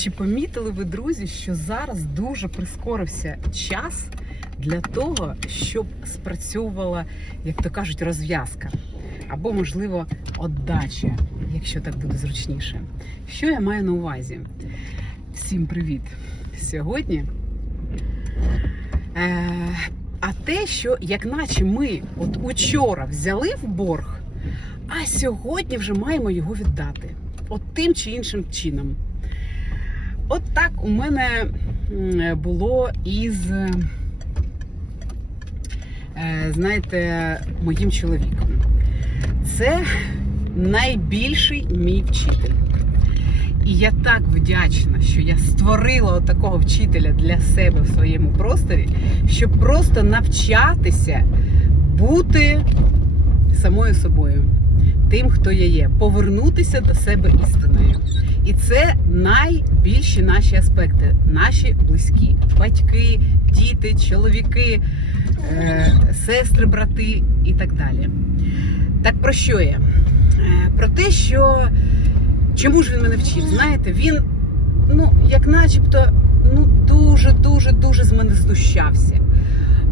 Чи помітили ви, друзі, що зараз дуже прискорився час для того, щоб спрацьовувала, як то кажуть, розв'язка? Або, можливо, отдача, якщо так буде зручніше. Що я маю на увазі? Всім привіт! Сьогодні. Е, а те, що як наче ми от учора взяли в борг, а сьогодні вже маємо його віддати. От тим чи іншим чином. От так у мене було із, е, знаєте, моїм чоловіком. Це найбільший мій вчитель. І я так вдячна, що я створила такого вчителя для себе в своєму просторі, щоб просто навчатися бути самою собою, тим, хто я є, повернутися до себе істиною. І це найбільші наші аспекти, наші близькі, батьки, діти, чоловіки, е, сестри, брати і так далі. Так про що я? Е, Про те, що чому ж він мене вчив? Знаєте, він, ну, як начебто, ну дуже, дуже, дуже з мене знущався.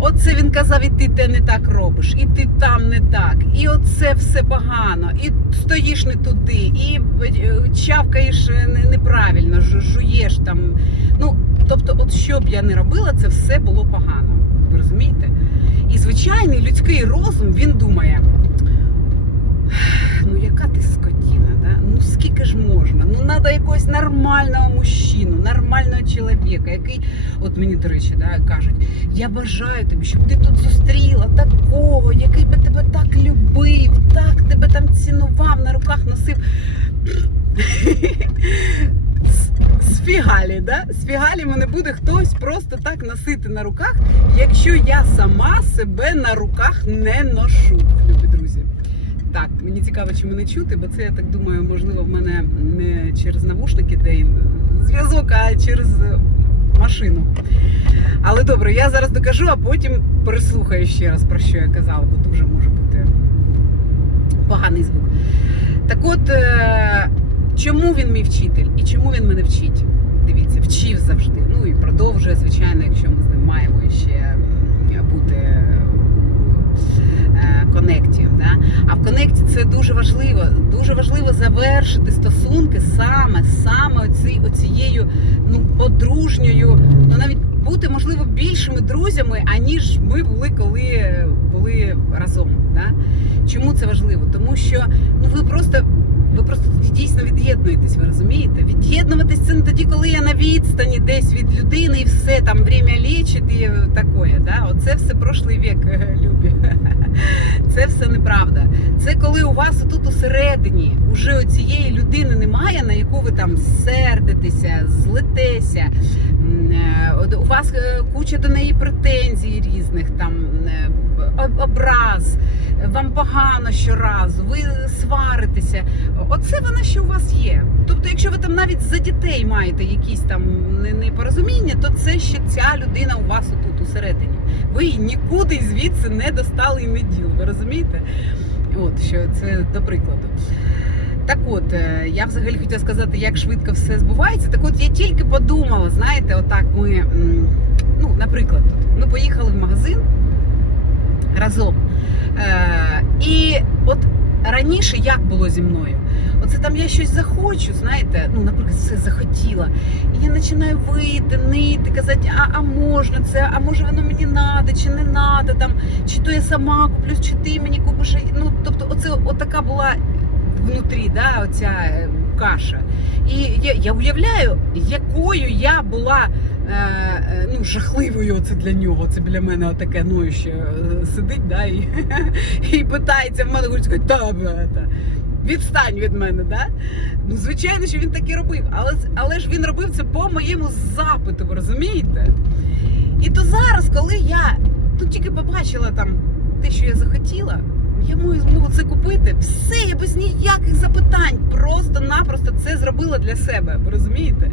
Оце він казав, і ти те не так робиш, і ти там не так, і оце все погано, і стоїш не туди, і е, чавкаєш е, неправильно, жуєш там. Ну, тобто, от що б я не робила, це все було погано. Ви розумієте? І звичайний людський розум він думає. Ну, яка ти скотіна, да? Ну скільки ж можна? Ну треба якогось нормального мужчину, нормального чоловіка, який, от мені, до речі, да, кажуть, я бажаю тобі, щоб ти тут зустріла такого, який би тебе так любив, так тебе там цінував, на руках носив. Фігалі, да? З мене буде хтось просто так носити на руках, якщо я сама себе на руках не ношу, любі друзі. Так, мені цікаво, чи мене чути, бо це я так думаю, можливо, в мене не через навушники де зв'язок, а через е, машину. Але добре, я зараз докажу, а потім переслухаю ще раз про що я казала, бо дуже може бути поганий звук. Так от, е, чому він мій вчитель і чому він мене вчить? Дивіться, вчив завжди. Ну і продовжує, звичайно, якщо ми з ним маємо ще м, бути е, конекті. Да? А в конекті це дуже важливо. Дуже важливо завершити стосунки саме саме оці, оцією ну, подружньою, ну навіть бути, можливо, більшими друзями, аніж ми були, коли були разом. Да? Чому це важливо? Тому що ну ви просто. Ви просто дійсно від'єднуєтесь, ви розумієте? Від'єднуватись це не тоді, коли я на відстані десь від людини і все там время лічить і таке. Да? Оце все прошлий вік, любі. Це все неправда. Це коли у вас тут усередині уже цієї людини немає, на яку ви там сердитеся, злитеся. Е, У вас е, куча до неї претензій різних, там е, образ, вам погано щоразу, ви сваритеся. Оце вона ще у вас є. Тобто, якщо ви там навіть за дітей маєте якісь там непорозуміння, то це ще ця людина у вас отут усередині. Ви її нікуди звідси не достали і не діли. Ви розумієте? От що це до прикладу. Так от, е, я взагалі хотіла сказати, як швидко все збувається. Так от я тільки подумала, знаєте, отак ми, ну, наприклад, ми поїхали в магазин разом. Е, і от раніше як було зі мною? Оце там я щось захочу, знаєте, ну, наприклад, все захотіла. І я починаю вийти, нити, казати, а, а можна це, а може воно мені надо, чи не надо, там, чи то я сама куплю, чи ти мені купиш. Ну, тобто, оце отака була внутрі, да, оця е, каша. І я, я уявляю, якою я була ну, жахливою це для нього. Це біля мене отаке ноюще е, сидить, да, і, і питається в мене, говорить, та, бе, та. Відстань від мене, да? Ну, звичайно, що він так і робив. Але, але ж він робив це по моєму запиту, ви розумієте? І то зараз, коли я тут тільки побачила там те, що я захотіла, я це купити. Все, я без ніяких запитань. Просто-напросто це зробила для себе. Розумієте?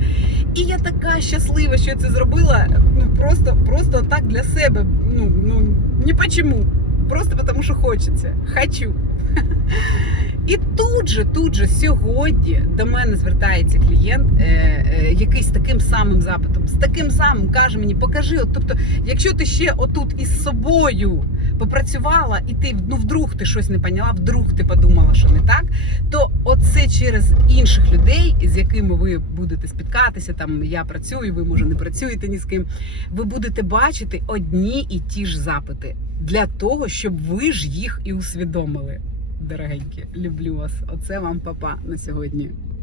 І я така щаслива, що я це зробила. Ну просто, просто так для себе. Ну, ну ні по чому. Просто тому, що хочеться. Хочу. І тут же, тут же сьогодні до мене звертається клієнт, е, е, який з таким самим запитом, з таким самим каже мені, покажи. От, тобто, якщо ти ще отут із собою попрацювала, і ти ну вдруг ти щось не поняла, вдруг ти подумала, що не так, то оце через інших людей, з якими ви будете спіткатися. Там я працюю, ви може не працюєте ні з ким. Ви будете бачити одні і ті ж запити для того, щоб ви ж їх і усвідомили. Дорогенькі, люблю вас. Оце вам папа на сьогодні.